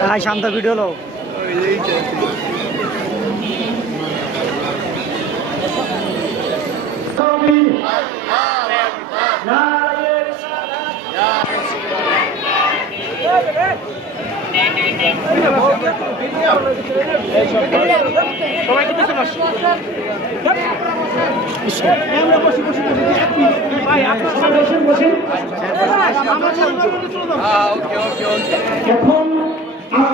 হ্যাঁ শান্ত ভিডিও লো এখন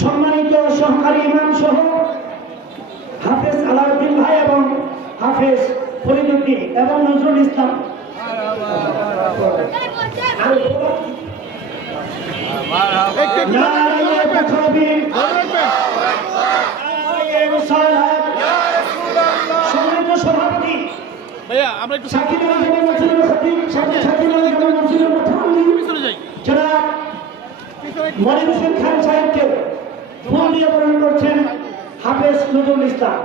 সম্মানিত সহকারী ইমাম সহ হাফেজ আলাউদ্দিন ভাই এবং হাফেজ ফরিদুদ্দিন এবং নজরুল ইসলাম আর ভাইয়া আমরা একটু মনির হোসেন খান সাহেবকে ফুল দিয়ে বরণ করছেন হাফেজ নজরুল ইসলাম।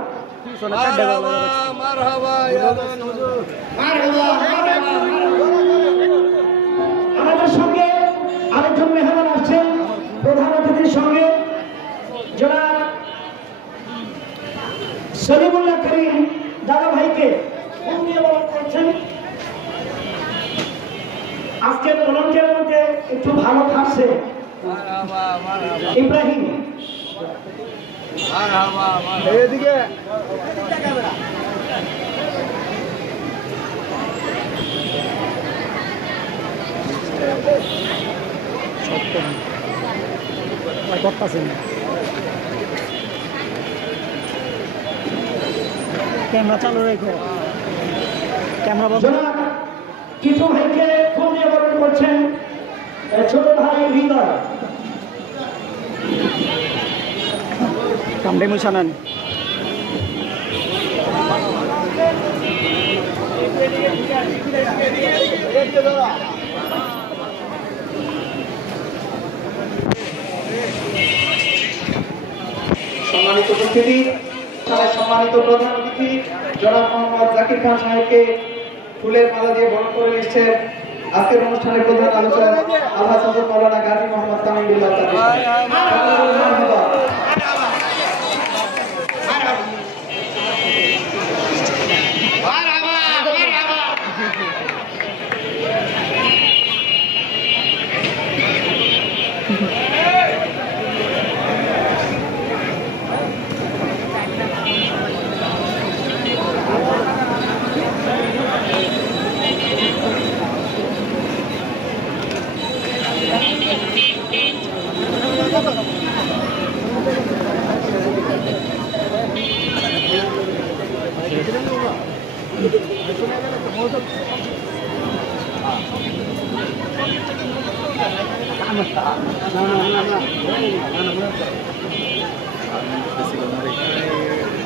আমাদের সলিমুল্লাহ করিম দাদা ভাইকে ফুল দিয়ে বরণ করছেন। আজকের ভলন্টিয়ার মধ্যে একটু ভালো খাচ্ছে ইব্রাহিম। করতেছেন ক্যামেরা চালু রেখো। ক্যামেরা বন্ধ। কিছু ভাইকে দিয়ে বরণ করছেন ছোট ভাই হৃদয়। কামড়ে মুছানান সম্মানিত উপস্থিতি সবাই সম্মানিত প্রধান অতিথি, জনাব মোহাম্মদ জাকির খান সাহেবকে ফুলের মালা দিয়ে বরণ করে নিচ্ছেন আজকের অনুষ্ঠানের প্রধান আলোচনা আল্লাহ মৌলানা গাজী মোহাম্মদ তামিমুল্লাহ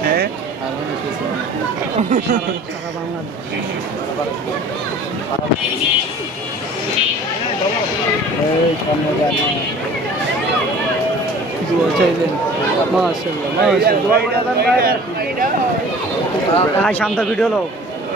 হ্যাঁ চাইলেন মাশাআল্লাহ মাশাআল্লাহ